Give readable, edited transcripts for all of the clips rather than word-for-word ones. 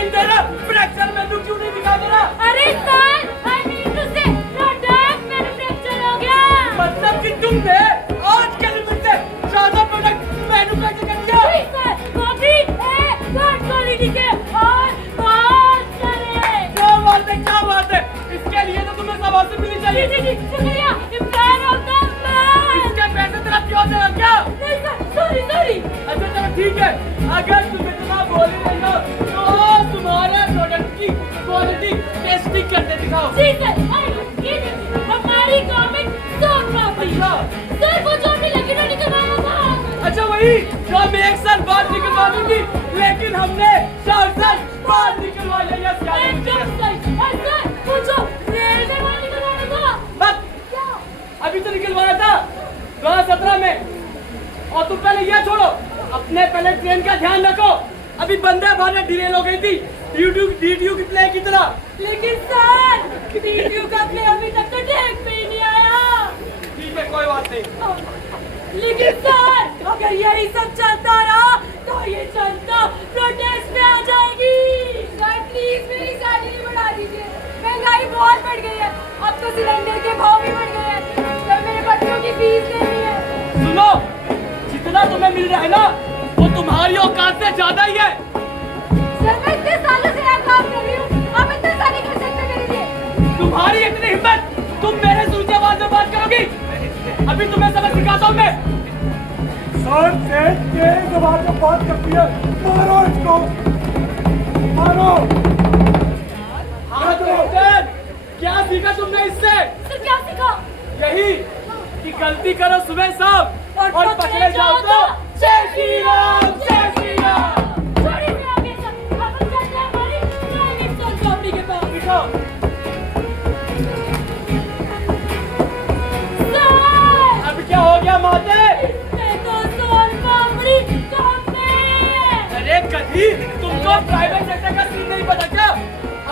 लेकिन तेरा फ्रैक्चर मेनू क्यों नहीं दिखा दे रहा? अरे sir, I mean to say, product मेरा फ्रैक्चर हो गया। मतलब कि तुमने आज के लिमिट से ज्यादा प्रोडक्ट मैन्युफैक्चर कर दिया? जी सर, वो भी गुड क्वालिटी के और बहुत सारे। क्या बात है, क्या बात है। इसके लिए तो तुम्हें शाबाशी मिलनी चाहिए। जी जी जी, शुक्रिया। इम्तिहान होता है। इसके पैसे तेरा क्यों देगा क्या? नहीं सर, सॉरी सॉरी। अच्छा चलो ठीक है, अगर तुम इतना बोल ही रही हो तो तुम्हारे प्रोडक्ट की क्वालिटी टेस्टिंग करके दिखाओ। जी सर, ये देखिए हमारी गवर्नमेंट सोन पापड़ी। सर वो जो हमने लकी ड्रॉ निकलवाया था। अच्छा वही जो हम 1 साल बाद निकलवानी थी, लेकिन हमने 4 साल बाद निकलवा लिया। एकदम सही। सर वो जो रेलवे वाला निकलवाया था। बस क्या? अभी तो निकलवाया था 2017 में। और तुम पहले ये छोड़ो, अपने पहले ट्रेन का ध्यान रखो। अभी वंदे भारत डिलेल हो गई थी डीडीयू की प्ले की तरह। लेकिन सर डीडीयू का प्ले अभी तक तो टैग पे ही नहीं आया। ठीक है कोई बात नहीं। लेकिन सर अगर यही सब चलता रहा तो ये जनता प्रोटेस्ट में आ जाएगी। सर प्लीज मेरी सैलरी बढ़ा दीजिए, महंगाई बहुत बढ़ गई है। अब तो सिलेंडर के भाव भी बढ़ गए हैं। सर मेरे बच्चों की फीस देनी है। सुनो, जितना तुम्हें मिल रहा है ना वो तुम्हारी औकात से ज्यादा ही है। सर मैं इतने सालों से यहाँ काम कर रही हूँ, आप इतना सा नहीं कर सकते मेरे लिए। तुम्हारी इतनी हिम्मत, तुम मेरे सूझे आवाज में बात करोगी? अभी तुम्हें सबक सिखाता हूँ मैं। सर तेज आवाज में बात करती है, मारो इसको, मारो। हाँ कैप्टन, क्या सीखा तुमने इससे? सर क्या सीखा? यही कि गलती करो सुबह शाम और पकड़े जाओ तो जय श्री राम, जय श्री राम। छोड़िए मैं आगे सर, अब हम चलते हैं हमारी प्राइवेट सोन पापड़ी के पास। दिखाओ। सर अब क्या हो गया माते? इसमें तो सोन पापड़ी कम है। अरे कभी तुमको प्राइवेट सेक्टर का सीन नहीं पता क्या?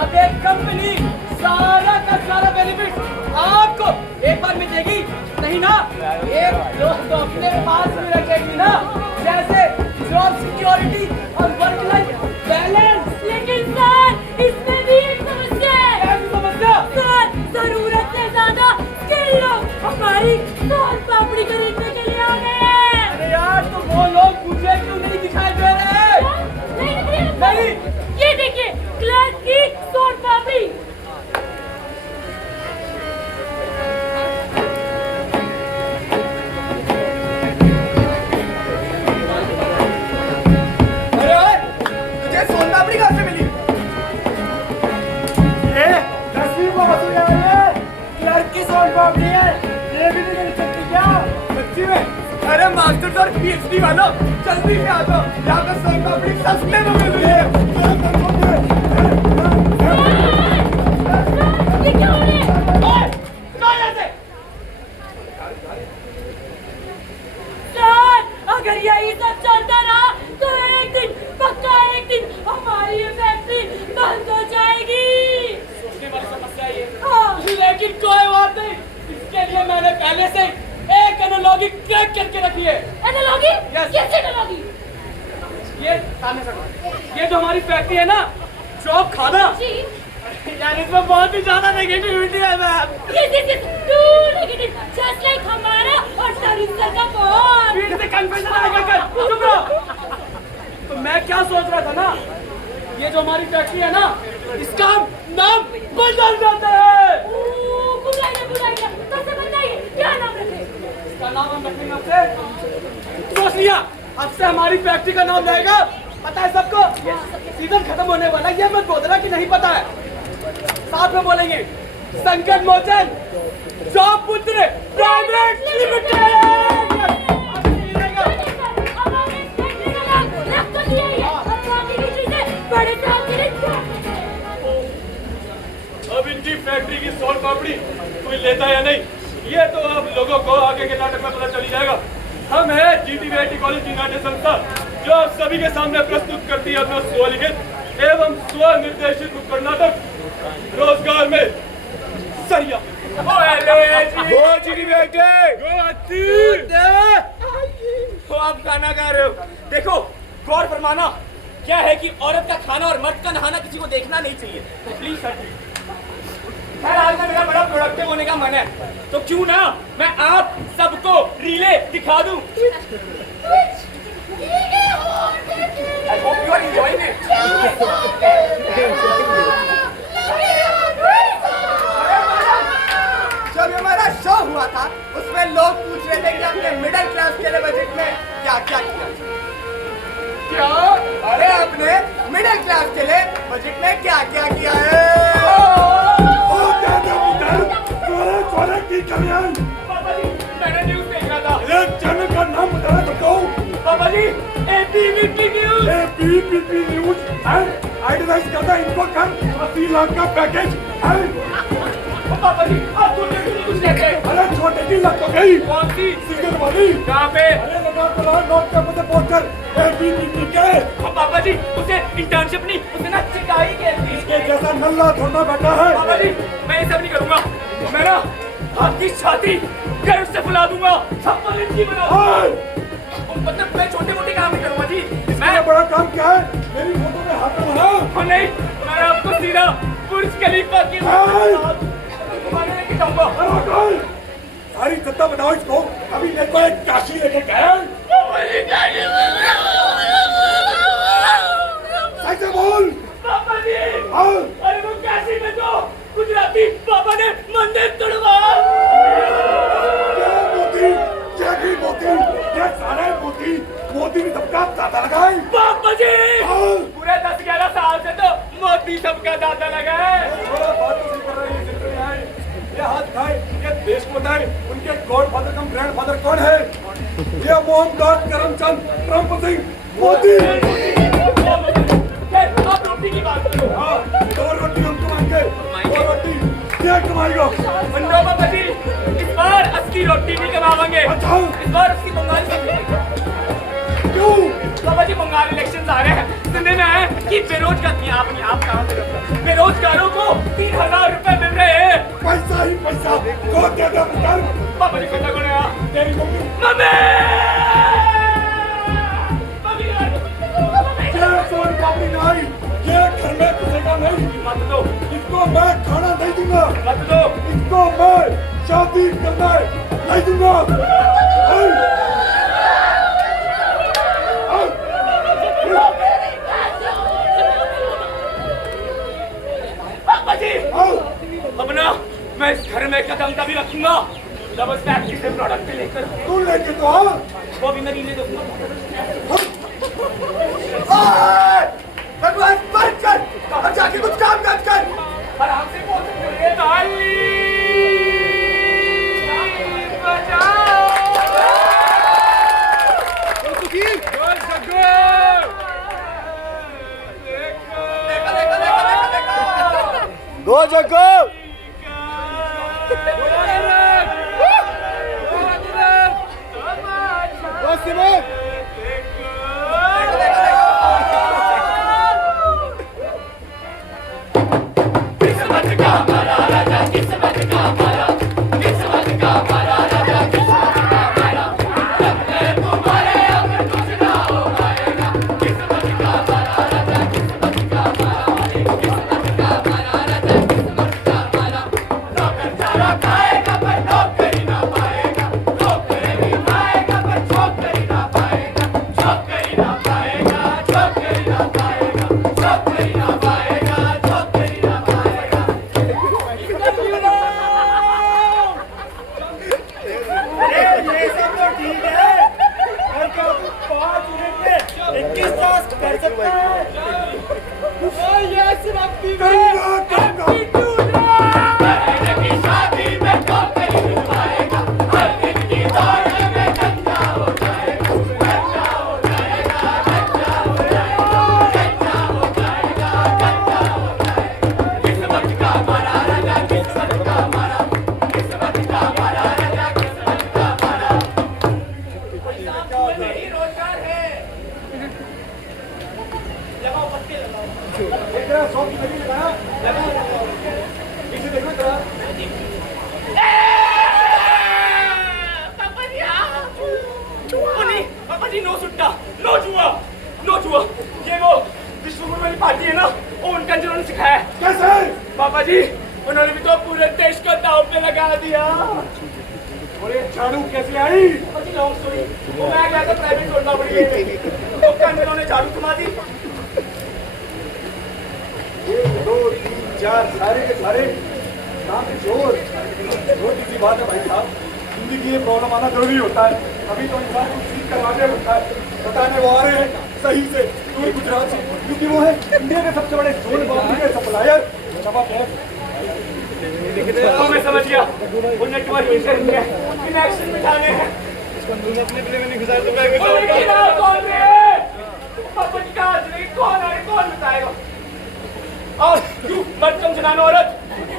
अब एक कंपनी सारा का सारा बेनिफिट आपको एक बार में देगी नहीं ना, एक लोग तो अपने पास में रखेगी ना, जैसे जॉब सिक्योरिटी और वर्क लाइफ बैलेंस। लेकिन सर इसमें भी एक समस्या है। कैसी समस्या? सर जरूरत से ज्यादा स्किल लोग हमारी सोन पापड़ी खरीदने के लिए आ गए हैं। अरे यार तो वो लोग मुझे क्यों नहीं दिखाई दे रहे? नहीं। ये देखिए क्लर्क की सोन पापड़ी। अरे तुझे सोन पापड़ी कहाँ से मिली? ये 10वीं को वसूल है, क्लर्क की सोन पापड़ी है, ये भी नहीं मिल सकती क्या? सच्ची में? अरे मास्टर्स और पीएचडी वालों जल्दी से आ जाओ, यहाँ पे सोन पापड़ी सस्ते में मिल रही है। ये क्या हो रहा है? ओए, जाओ यहाँ से। सर अगर यही सब चलता रहा तो एक दिन पक्का एक दिन हमारी ये फैक्ट्री बंद हो जाएगी। सोचने वाली समस्या है ये। हाँ। लेकिन कोई बात नहीं, इसके लिए मैंने पहले से एक एनालॉजी क्रैक करके रखी है। एनालॉजी? Yes. किस एनालॉजी? ये सामने से, ये जो हमारी फैक्ट्री है ना, चौक खाना, जी। यार इसमें बहुत ही ज्यादा नेगेटिविटी है ma'am. Yes, too negative, just like हमारा और सरिस्तर का बॉन्ड। फिर से कन्फ्यूजन आएगा कर, चुप रहो। तो मैं क्या सोच रहा था ना, ये जो हमारी फैक्ट्री है ना, इसका नाम बदल जाता है। Good idea. तो से बताइए क्या नाम रखें? इसका नाम हम रखेंगे आपसे, सोच लिया, अब से हमारी फैक्ट्री का नाम रहेगा, पता है सबको? सीजन खत्म होने वाला है, ये मत बोलना कि नहीं पता है। साथ में बोलेंगे, संकट मोचन जॉब पुत्र प्राइवेट लिमिटेड। अब इनकी फैक्ट्री की सोन पापड़ी कोई लेता है या नहीं, ये तो अब लोगों को आगे के नाटक में पता चल जाएगा। हम है जीटीवीआईटी कॉलेज की नाट्य संस्था, जो आप सभी के सामने प्रस्तुत करती है अपना स्वलिखित एवं स्वनिर्देशित नुक्कड़ नाटक रोजगार में सरिया। आप गाना गा रहे हो, देखो गौर फरमाना क्या है कि औरत का खाना और मर्द का नहाना किसी को देखना नहीं चाहिए। तो प्लीज सर जी, खैर आज ना मेरा बड़ा प्रोडक्टिव होने का मन है, तो क्यों ना मैं आप सबको रीले दिखा दूं। I hope you are enjoying it. जब हमारा शो हुआ था उसमें लोग पूछ रहे थे कि आपने मिडिल क्लास के लिए बजट में क्या क्या किया। क्या? अरे आपने मिडिल क्लास के लिए बजट में क्या क्या किया है? चोरे की कल्याण पापा जी, मैंने न्यूज़ देख रहा था। एक चैनल का नाम बताना तो दो। पापा जी, एबीपी न्यूज़। एबीपी न्यूज़ है, एडवर्टाइज करता है इनको कर 80 लाख का पैकेज है। पापा जी, आप छोटे क्यों कुछ कहते हैं? अरे छोटे की लग तो गई। कौन सी? सिग्नल वाली। कहाँ पे? अरे लगा तो ला नोट पे मुझे पोस्टर एबीपी के। पापा जी, उसे इंटर्नशिप नहीं, उसे ना चिकाई कहती है। इसके जैसा नल्ला थोड़ा बैठा है। पापा जी, मैं ये सब नहीं करूँगा। मैं ना आपकी छाती गर्व से फुला दूंगा, 56 इंच की बना दूंगा। मतलब मैं छोटे मोटे काम नहीं करूँगा जी। मैं बड़ा काम क्या है? मेरी फोटो में हाथ लगाओ। और नहीं, मैं आपको सीधा बुर्ज खलीफा की घुमाने लेके जाऊंगा। सारी सत्ता बताओ इसको। अभी मेरे को एक काशी लेके गया। सही से बोल। पापा जी, हाँ। अरे वो काशी में तो गुजराती पापा ने मंदिर तोड़वा। क्या मोदी? क्या की मोदी? ये सारे मोदी ने सबका दादा लगाए। पापा जी, हाँ। पूरे 10-11 साल से तो मोदी सबका दादा लगा है। थोड़ा बात तो कर रही है, जिद पे आए। ये हाथ खाए, ये देश को बताए, उनके गॉडफादर कम ग्रैंडफादर कौन है? ये मोहनदास करमचंद ट्रंप सिंह मोदी। आप रोटी की बात करो। हाँ, 2 रोटी हम कमाएंगे। 2 रोटी क्या कमाएगा? मंडो बाबा जी, इस बार 80 रोटी भी कमावांगे। अच्छा। इस बार 80 बंगाल से। क्यों? बाबा जी, बंगाल इलेक्शन आ रहे हैं। सुनने में है कि बेरोजगार, आप कहाँ से? बेरोजगारों को 3000 रुपए मिल रहे हैं। पैसा ही पैसा। कौन देगा पुकार? पापा जी, पैसा कौन है? तेरी मम्मी। मम्मी! ये सोन पापड़ी नहीं, ये घर में घुसेगा नहीं। मत दो, इसको मैं खाना नहीं दूंगा। मत दो। इसको मैं शादी करना नहीं दूंगा। पापा जी, अब ना मैं इस घर में कदम कभी रखूंगा जब उस फैक्ट्री से प्रोडक्ट लेकर तू लेके तो आ। वो भी मैं रीले दूंगा। भगवान बंद कर और जाके कुछ काम काज कर। आराम से बोल सकते हैं। ताली बजाओ। गो जगो। पापा जी, नो सुट्टा, नो जुआ, नो जुआ। ये वो स्कूल में मेरी पार्टी है ना, वो उनका जिन्होंने सिखाया है। कैसे? पापा जी, उन्होंने भी तो पूरे देश को दांव पे लगा दिया। और ये झाड़ू कैसे आई? लॉन्ग स्टोरी, वो मैं गया था प्राइवेट छोड़ना पड़ी है, तो कंजरों ने झाड़ू थमा दी। 1 2 3 4 सारे के सारे काम पे जोर की बात है भाई साहब। जिंदगी में प्रॉब्लम आना जरूरी होता है, अभी तो इंसान को सीख कर आगे बढ़ता है। बताने वो आ रहे हैं सही से दूर गुजरात से, क्योंकि वो है इंडिया के सबसे बड़े सोन पापड़ी के सप्लायर। तो मैं समझ गया, वो नेटवर्किंग करेंगे, कनेक्शन बिठाने हैं। वो लेकिन आप कौन है? पापा जी का हाथ नहीं, कौन है, कौन बताएगा? और क्यों मत समझाना औरत,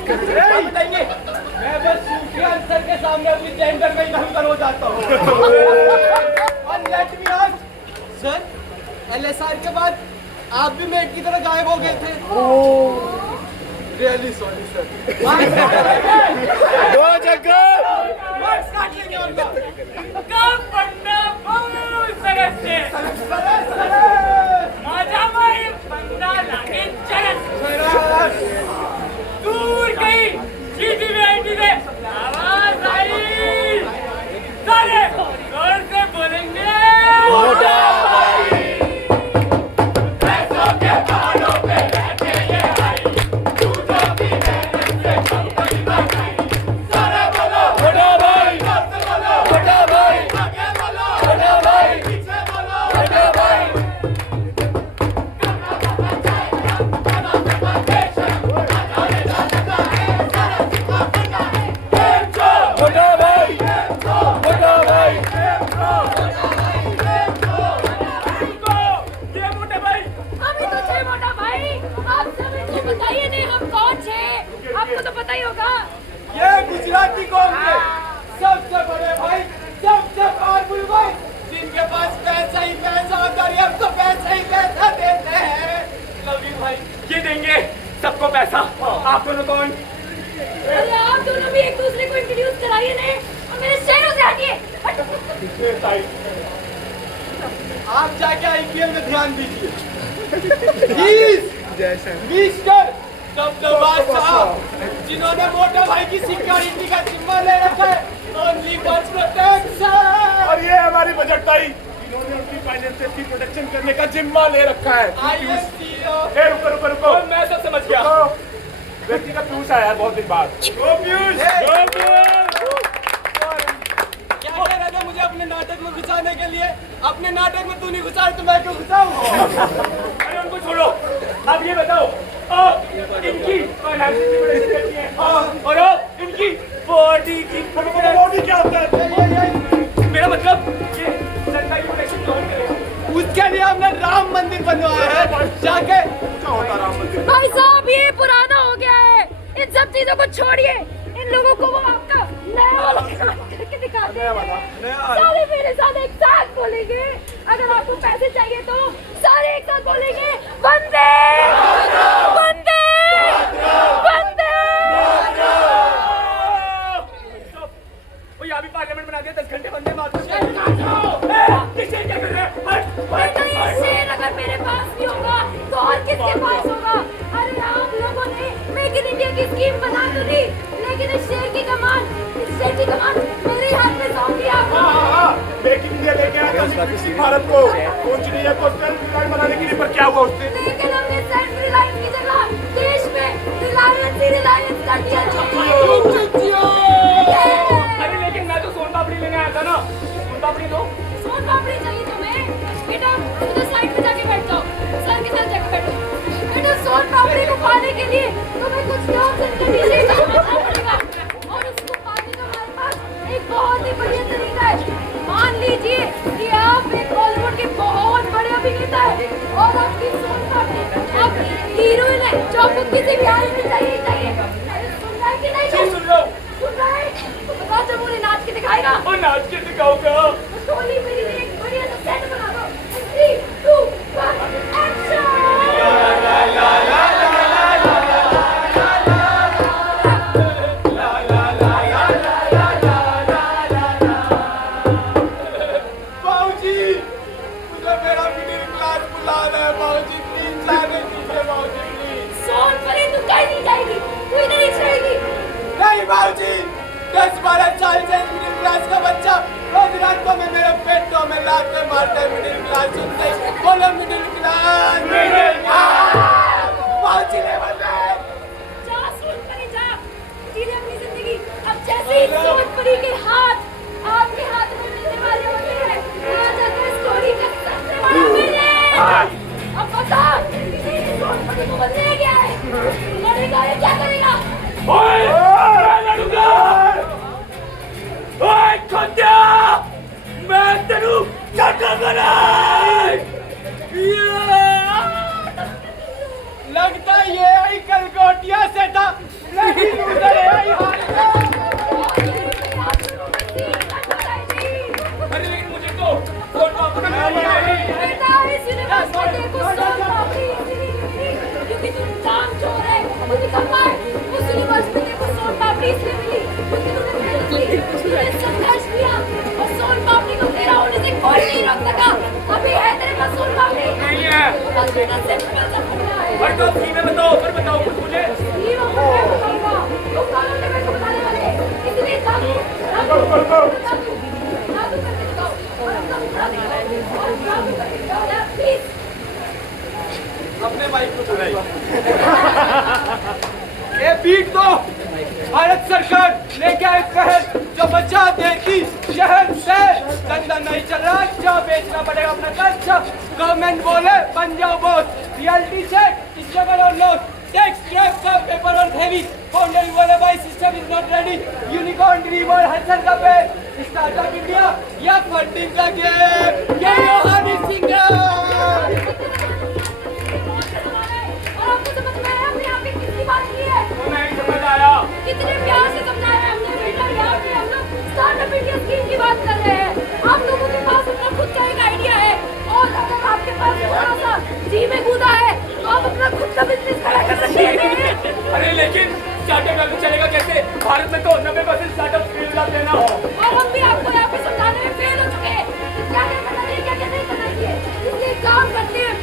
क्या बताएंगे? मैं बस सूफियान सर के सामने अपनी टेंडर में ही धमकर हो जाता हूँ। और let me ask sir, LSR के बाद आप भी मेट की तरह गायब हो गए थे। Really sorry sir. दो जगह मार्क्स काट लेंगे उनका। कब बंदा बहुत सरस से माझा भाई बंदा लागे चरस दूर गई सीधी बेटी से आवाज आई, सारे जोर से बोलेंगे मोटा भाई। पैसों के बालों पे बैठे ये आई, तू जो भी मेहनत से कंपनी बनाई, सारे बोलो मोटा भाई, बोलो मोटा भाई, आगे बोलो मोटा भाई, पीछे बोलो मोटा भाई। अभी तो छे मोटा भाई, आप सभी को बताइए नहीं हम कौन छे, आपको तो पता ही होगा। ये गुजराती कौम के सबसे बड़े भाई, सबसे पावरफुल भाई, जिनके पास पैसा ही पैसा होता है, हम तो पैसा ही पैसा देते हैं। नवीन भाई ये देंगे सबको पैसा, आप दोनों कौन? अरे आप दोनों भी एक दूसरे को इंट्रोड्यूस कराइए नहीं और मेरे शहरों से हटिए। आप जाके आईपीएल में ध्यान दीजिए। मिस्टर दबदबा साहब, जिन्होंने मोटा भाई की सिक्योरिटी का जिम्मा ले रखा है, ओनली वन प्रोटेक्शन। और ये हमारी बजट भाई, इन्होंने उनकी फाइनेंसेस की प्रोटेक्शन करने का जिम्मा ले रखा है। ISTO। ए, रुको रुको रुको, और मैं सब समझ गया। व्यक्ति का पीयूष आया है बहुत दिन बाद। क्या कह रहे थे मुझे अपने नाटक में घुसाने के लिए? अपने नाटक में तू नहीं घुसा तो मैं क्यों घुसाऊं? अरे उनको छोड़ो, अब ये बताओ इनकी फाइनेंशियल प्रोटेक्शन करती है और इनकी बॉडी की बॉडी क्या होता है? मेरा मतलब ये जनता की प्रोटेक्शन कौन करेगा? उसके लिए हमने राम मंदिर बनवाया है, जाके क्या होता है राम मंदिर? भाई साहब ये पुराना हो गया है, इन सब चीजों को छोड़िए, इन लोगों को वो आपका नया वाला काम करके दिखाते हैं। सारे मेरे साथ एक साथ बोलेंगे, अगर आपको पैसे चाहिए तो सारे एक साथ बोलेंगे वंदे वंदे वंदे। वो यहाँ भी पार्लियामेंट बना दिया, 10 घंटे वंदे मातरम। किसे क्या कर रहे हैं? बेटा ये शेर अगर मेरे पास भी होगा तो और किसके पास होगा? अरे आप लोगों ने मेक इन इंडिया की स्कीम बना तो दी, लेकिन इस शेर की कमान मेरे हाथ में सौंप दिया। मेक इन इंडिया लेके आया था भारत को, सोच रही है तो सेल्फ रिलायंस बनाने के लिए, पर क्या हुआ उससे? लेकिन हमने सेल्फ रिलायंस की जगह देश में रिलायंस कर दिया। अरे लेकिन मैं तो सोन पापड़ी लेने आया था ना, सोन पापड़ी दो। सोन पापड़ी चाहिए तुम्हें? बेटा उधर साइड पे जाके बैठ जाओ, सर के साथ जाके बैठो। बेटा सोन पापड़ी को पाने के लिए तुम्हें कुछ टर्म्स एंड कंडीशंस समझना पड़ेगा और उसको पाने का हमारे पास एक बहुत ही बढ़िया तरीका है। मान लीजिए कि आप एक बॉलीवुड के बहुत बड़े अभिनेता हैं और आपकी सोन पापड़ी आपकी हीरोइन है जो आपको किसी भी हाल में चाहिए। सुन रहा है कि नहीं? सुन लो। सुन रहा है? तो बताओ जब उन्हें नाच के दिखाएगा और नाच के दिखाऊंगा। टोली मेरे लिए एक बढ़िया सा सेट बना दो। 3, 2, 1 एक्शन। बाबूजी, मुझे मेरा मिडिल क्लास बुला रहा है बाबूजी, प्लीज जाने मिडिल क्लास का बच्चा रोज रात को मैं मेरे पेटों में लात में मारता है मिडिल क्लास सुनते ही बोलो मिडिल क्लास पहुंच ही नहीं बन रहा है। जा सोनपरी जा, जीने अपनी जिंदगी। अब जैसे ही सोनपरी के हाथ आपके हाथ में मिलने वाले होते हैं, आज अगर स्टोरी का सबसे बड़ा विलेन। अब बता, इसी सोनपरी को बदले गया है। लड़ेगा या क्या करेगा? ओए मैं लड़ूंगा। ओए खोटिया मैं तेरू चटूंगा नहीं। लगता ये आई कलकोटिया से था लेकिन उधर आई हाल अरे लेकिन मुझे तो सोन पापड़ी बेटा इस यूनिवर्सिटी को सोन पापड़ी इसलिए मिली क्योंकि तुम काम चोर है। मुझे कहा उस यूनिवर्सिटी को सोन पापड़ी इसलिए मिली क्योंकि तुमने संघर्ष किया और सोन पापड़ी को तेरा होने से कोई नहीं रोक सका। अभी है तेरे पास सोन पापड़ी नहीं है। बस बेटा सिंपल सा फंडा है। और तो फ्री में बताओ, फिर बताओ कुछ मुझे। ये वो मैं बताऊंगा, तुम कॉलेज में को बताने वाले, इसलिए जादू करके दिखाओ और अपना बुरा दिखाओ और जादू करके दिखाओ यार प्लीज। अपने माइक को चुराई ये पीट दो। भारत सरकार लेके आए पहल जो बचा देगी शहर से। धंधा नहीं चल रहा, अच्छा बेचना पड़ेगा अपना खर्चा। गवर्नमेंट बोले बन जाओ बॉस। रियलिटी चेक, स्ट्रगल और लॉस, टैक्स ट्रैप का पेपर और हेवी। फाउंडर बोले भाई system is not ready. Unicorn dreamer Hasan का पेन। स्टार्टअप इंडिया या फंडिंग का गेम। ये योहानी सिंगर। और आपको समझ में आया हमने यहाँ पे कितनी बात की है? नहीं समझ आया। कितने प्यार से समझाया है हमने बेटा। यहाँ पे हम लोग स्टार्टअप इंडिया स्कीम की बात कर रहे हैं। आप लोगों के पास अपना खुद का एक आइडिया है और अगर आपके पास थोड़ा सा जी में कूदा है तो आप अपना खुद का बिजनेस खड़ा कर सकते हैं। अरे लेकिन स्टार्टअप अभी चलेगा कैसे? भारत में तो 90% स्टार्टअप फेल जाते हैं ना। और हम भी आपको यहाँ पे समझाने में फेल हो चुके हैं क्या क्या करना चाहिए क्या क्या नहीं करना चाहिए। इसलिए काम करते हैं,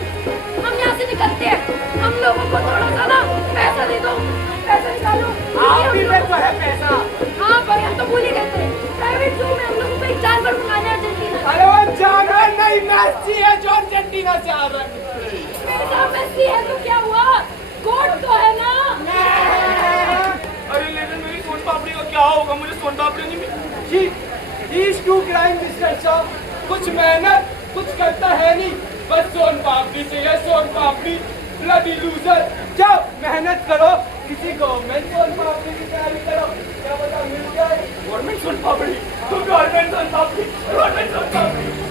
हम यहाँ से निकलते हैं। हम लोगों को थोड़ा सा ना पैसा दे दो, पैसा निकालो। आप भी में तो है पैसा। हाँ भाई हम तो भूल ही गए थे। प्राइवेट जू में हम लोगों को एक जानवर मंगाना है अर्जेंटीना। अरे वो जानवर नहीं मैसी है जो अर्जेंटीना से आ रहा है। मेरे साथ मेसी है तो क्या हुआ? गोट तो है ना। अरे लेकिन मेरी सोन पापड़ी का क्या होगा? मुझे सोन पापड़ी नहीं मिली। These two crime business कुछ मेहनत कुछ करता है नहीं, बस सोन पापड़ी चाहिए सोन पापड़ी। ब्लडी लूजर, जाओ मेहनत करो, किसी गवर्नमेंट सोन पापड़ी की तैयारी करो, क्या पता मिल जाए। गवर्नमेंट सोन पापड़ी तो गवर्नमेंट सोन पापड़ी, गवर्नमेंट सोन पापड़ी।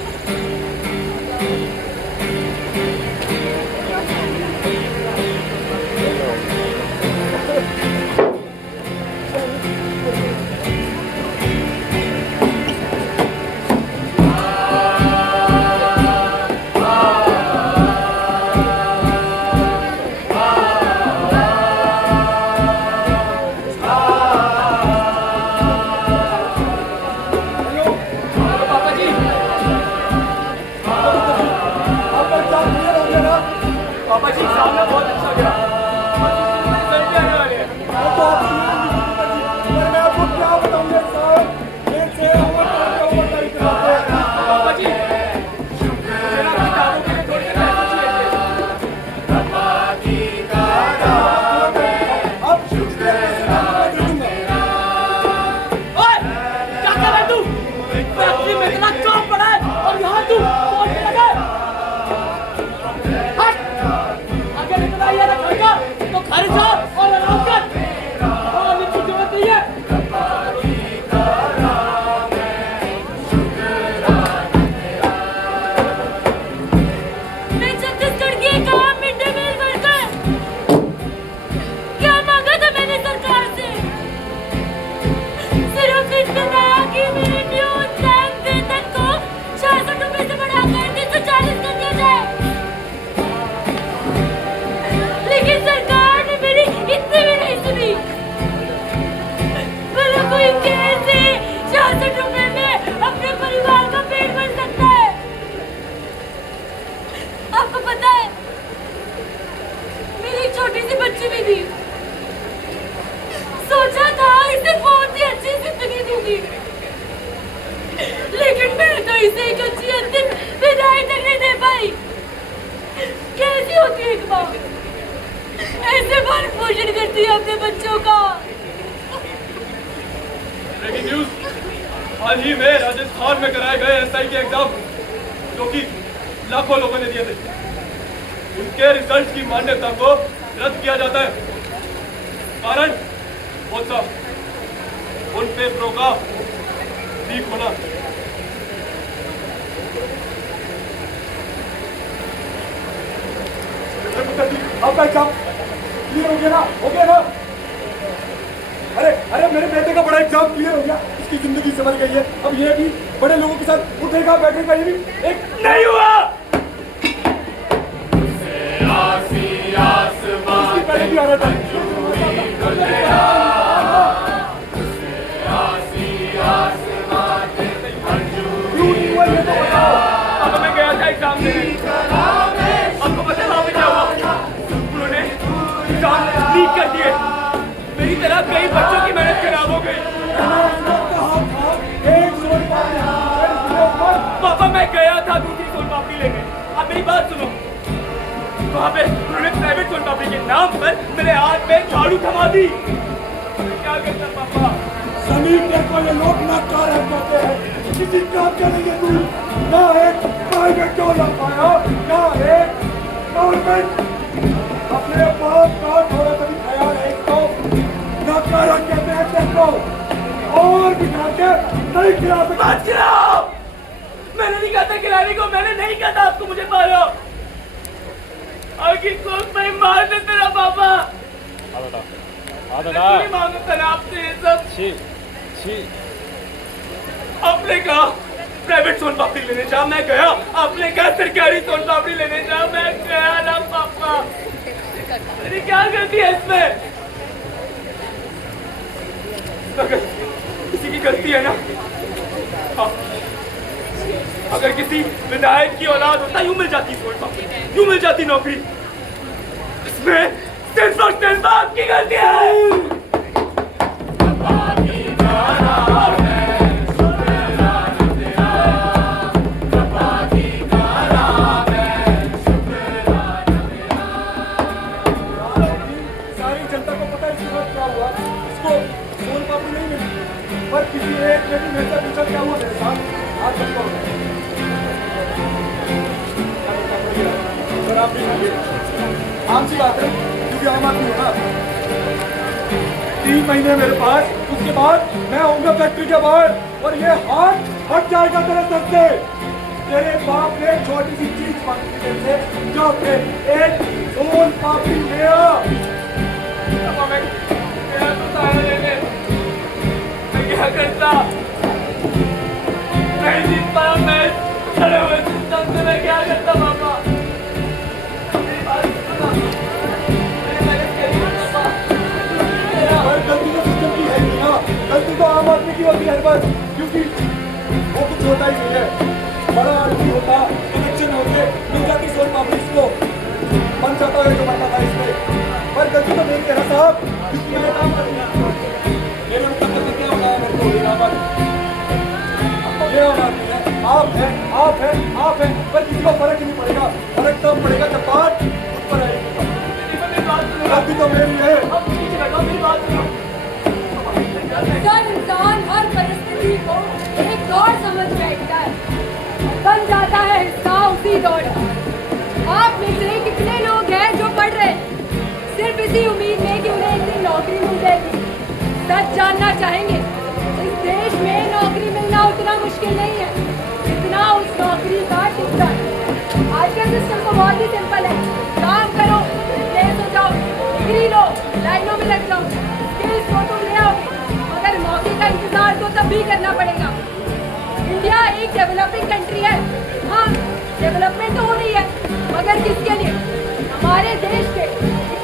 पापा जी अंतिम विदाई तक नहीं दे पाई। कैसी होती है एक माँ, ऐसे भरण पोषण करती है अपने बच्चों का। ब्रेकिंग न्यूज, हाल ही में राजस्थान में कराए गए एसआई के एग्जाम जो कि लाखों लोगों ने दिए थे, उनके रिजल्ट की मान्यता को रद्द किया जाता है। कारण बहुत साफ, उन पेपरों का लीक होना। आपका एग्जाम क्लियर हो गया ना? हो गया ना? अरे अरे मेरे बेटे का बड़ा एग्जाम क्लियर हो गया, इसकी जिंदगी संभल गई है। अब ये भी बड़े लोगों के साथ उठेगा बैठेगा, ये भी एक नहीं हुआ। इसकी पहले भी आ रहा था। क्यों नहीं हुआ ये तो बताओ। अब मैं गया था एग्जाम देने, आपको पता है वहाँ पे क्या हुआ? उन्होंने एग्जाम लीक कर दिए। मेरी तरह कई बच्चों की मेहनत खराब हो गई। पापा मैं गया था दूसरी सोन पापड़ी लेने। आप मेरी बात सुनो, वहाँ पे उन्होंने प्राइवेट सोन पापड़ी के नाम पर मेरे हाथ में झाड़ू थमा दी। क्या करता पापा? समीर को ये लोग नाकार करते हैं, किसी काम का नहीं है। तू ना एक प्राइवेट जॉब लग पाया, ना एक गवर्नमेंट। अपने बाप का थोड़ा सा भी ख्याल है इसको। नाकारा कहते हैं देखो, और बिठा के नहीं खिला सकते। बात खिलाओ। मैंने नहीं कहा था खिलाने को, मैंने नहीं कहा था आपको मुझे मारो। आगे को मैं मार दे तेरा पापा। नहीं मांगता ना आपसे ये सब। आपने कहा प्राइवेट सोन पापड़ी लेने जा, मैं गया। आपने कहा सरकारी सोन पापड़ी लेने जा, मैं गया ना पापा। अरे क्या गलती है इसमें? अगर किसी की गलती है ना, हाँ, अगर किसी विधायक की औलाद होता यूं मिल जाती सोन पापड़ी, यूं मिल जाती नौकरी। इसमें सिर्फ और सिर्फ आपकी गलती है। पर किसी एक ने भी मेरे से पूछा क्या हुआ मेरे साथ। आज सबको सर आप नहीं आगे, आम सी बात है क्योंकि आम आदमी होना। 3 महीने मेरे पास, उसके बाद मैं आऊंगा फैक्ट्री के बाहर और ये हाथ हट जाएगा तेरे सर से। तेरे बाप ने छोटी सी चीज मांगी थी तेरे से, जो कि एक सोन पापड़ी लिया। क्या करता? नहीं जीत पाया मैं खड़े हुए सिस्टम से। मैं क्या करता पापा? गलती तो सिस्टम की है नहीं ना, गलती तो आम आदमी की होती है हर बार, क्योंकि वो कुछ होता ही नहीं है। बड़ा आदमी होता, कनेक्शन होते, मिल जाती सोन पापड़ी इसको, बन जाता है जो बनता था इसमें। पर गलती तो मेरी है साहब, क्योंकि मैंने काम कर दिया। मेरे ऊपर तक क्या होगा मेरे को ये आम आदमी है। आप है, पर किसी को फर्क ही नहीं पड़ेगा। फर्क तब पड़ेगा जब बात ऊपर आएगी। गलती तो मेरी है। सर इंसान हर परिस्थिति को एक दौड़ समझ बैठता है, बन जाता है हिस्सा उसी दौड़ का। आप में से कितने लोग हैं जो पढ़ रहे हैं सिर्फ इसी उम्मीद में कि उन्हें एक दिन नौकरी मिल जाएगी? सच जानना चाहेंगे, इस देश में नौकरी मिलना उतना मुश्किल नहीं है जितना उस नौकरी का टिकट। आज का सिस्टम तो बहुत ही सिंपल है। काम करो, प्लेस हो जाओ, डिग्री लो, लाइनों में लग जाओ, स्किल्स को तुम ले आओगे, मगर मौके का इंतजार तो तब भी करना पड़ेगा। इंडिया एक डेवलपिंग कंट्री है। हाँ, डेवलपमेंट तो हो रही है, मगर किसके लिए? हमारे देश के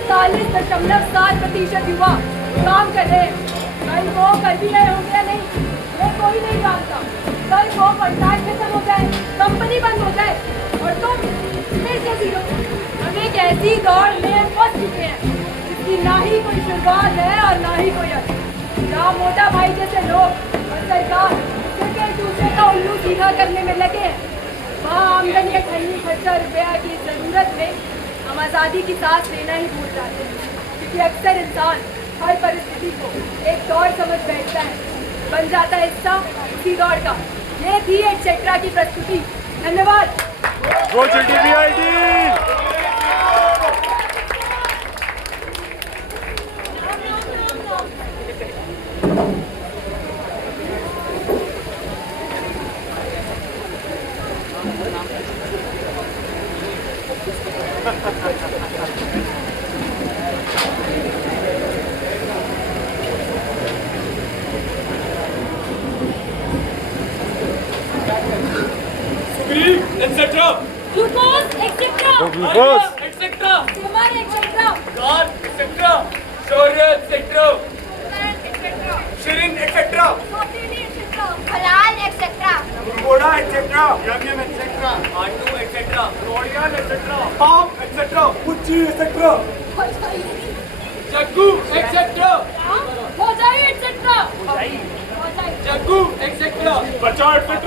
41.7% युवा काम कर रहे हैं। कल वो कर भी रहे होंगे या नहीं, ये कोई नहीं जानता। कल वो कॉन्ट्रैक्ट खत्म हो जाए, कंपनी बंद हो जाए और तुम फिर से जीरो। हम एक ऐसी दौड़ में फंस चुके हैं जिसकी ना ही कोई शुरुआत है और ना ही कोई अंत। जहाँ मोटा भाई जैसे लोग और सरकार सिर्फ एक दूसरे का उल्लू सीधा करने में लगे हैं, रुपया की जरूरत में हम आज़ादी की सांस लेना ही भूल जाते हैं, क्योंकि अक्सर इंसान हर परिस्थिति को एक दौर समझ बैठता है, बन जाता है हिस्सा उसी दौर का। ये थी एटसेट्रा की प्रस्तुति। धन्यवाद। Go JTBIT! Sugriva etcetera glucose etcetera, Glucose! Etcetera Simar etcetera, गान एटसेट्रा शौर्य एटसेट्रा शिरीन एक्सेट्रा, फलाल एक्सेट्रा, घोड़ा एक्सेट्रा, आंटू एटसेट्रा रोडियन etcetera, Pop, etc. Pucci, etc. Jaggu etcetera हो जाए एक्सेट्रा, हो जाए जग्गू एटसेट्रा Bacha, etc.